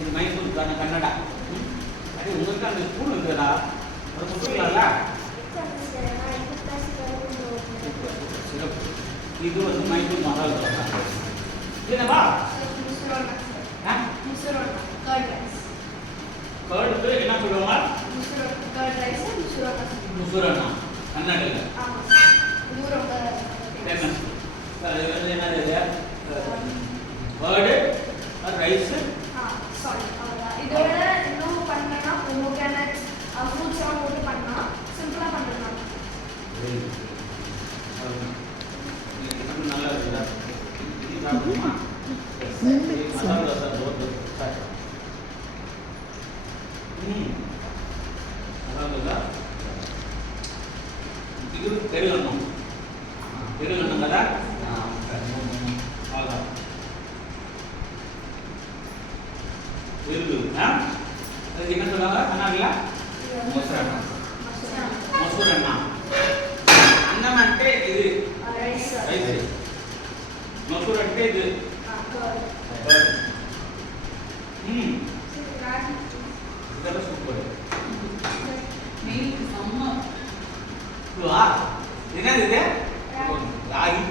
இது மைசூருக்கான கன்னடா. அது உங்களுக்கு அந்த ஸ்கூல் இருக்குதா, அதை கொடுத்துக்கலாம்ல. இது வந்து மைசூர் மசாலா தோசை. என்னப்பா கர்டுக்கு என்ன சொல்லுவாங்க? முசுரன்னா கன்னடல ஃபேமஸ். அது என்னது? Curd rice. இதோட இன்னும் பண்ணனா பொமோகிரானட் ஃப்ரூட்ஸ் எல்லாம் போட்டு பண்ணா சிம்பிளா பண்ணலாம். இது நல்லா இருக்குதா? இது சாப்பிடுமா? மசாலா தோசை போட்டு சாப்பிடு. மசாலா தோசை இது பெருங்கண்ணம். பெருங்கண்ணம் కదా? அவ்வளோதான். அதுக்கு என்ன சொல்லுவாங்க கன்னடல? మొసరన్నా. మొసరన్నా అన్నం అంటే ఇది రైస్. మొసరు అంటే ఇది இதெல்லாம் சூப்பர். என்னது இது? ராகி.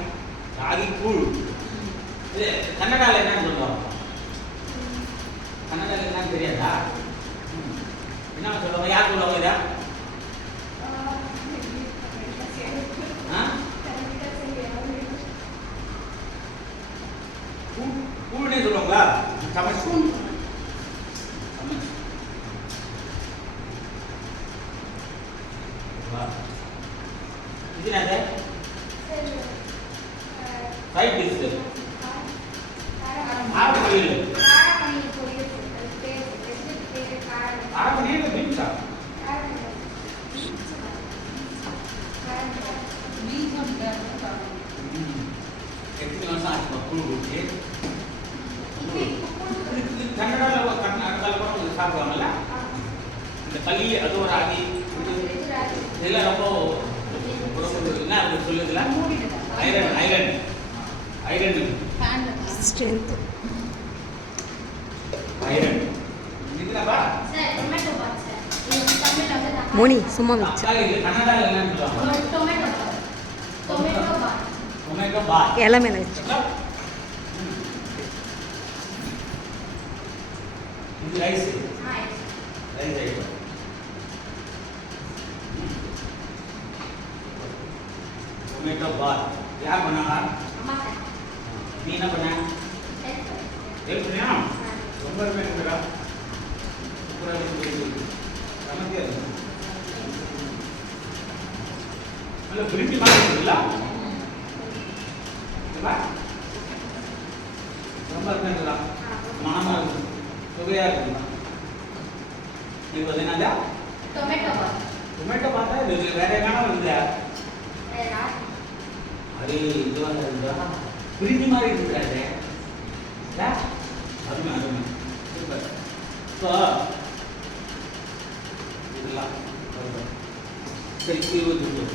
ராகி கூழ். இது கன்னடால என்னன்னு சொல்லுவாங்க? கன்னடால என்னன்னு தெரியாதா? என்ன சொல்லுவாங்க? யார் சொல்லுவாங்க இதா? கூழ்னே சொல்லுவாங்களா? சமைச்சு இது என்னது? Side dish. ஆரப்பொரியல். ஆரப்பொரியல் பீன்ஸா? எத்தனை வருஷம் ஆச்சு கூழ் குடிச்சு? கன்னடால கர்நாடகால கூட சாப்பிடுவாங்கல்ல இந்த களி, அது ஒரு ராகி. இதெல்லாம் ரொம்ப என்ன அது சொல்லுதுல? Iron. Iron iron strength. Iron இதுலப்பா மோனி சும்மா வச்சு கன்னடால என்னன்னு சொல்லுவாங்க? டொமேட்டோ பாத். இலை மேலே வச்சு. இது ரைஸ். Rice item. टोमेटो बात क्या बना? मीना बना हेल्प नहीं ना नंबर में मेरा पूरा समझ गया मतलब प्रिंट मार दिला ठीक है नंबर में मेरा मामा तो गया ये बोलना क्या? टोमेटो बात है वेरे गाना बोल दिया. अरे இது வந்து பிரிஞ்சி மாதிரி இருக்காது. அதுமே சூப்பர். ஸோ இதெல்லாம் சரி 20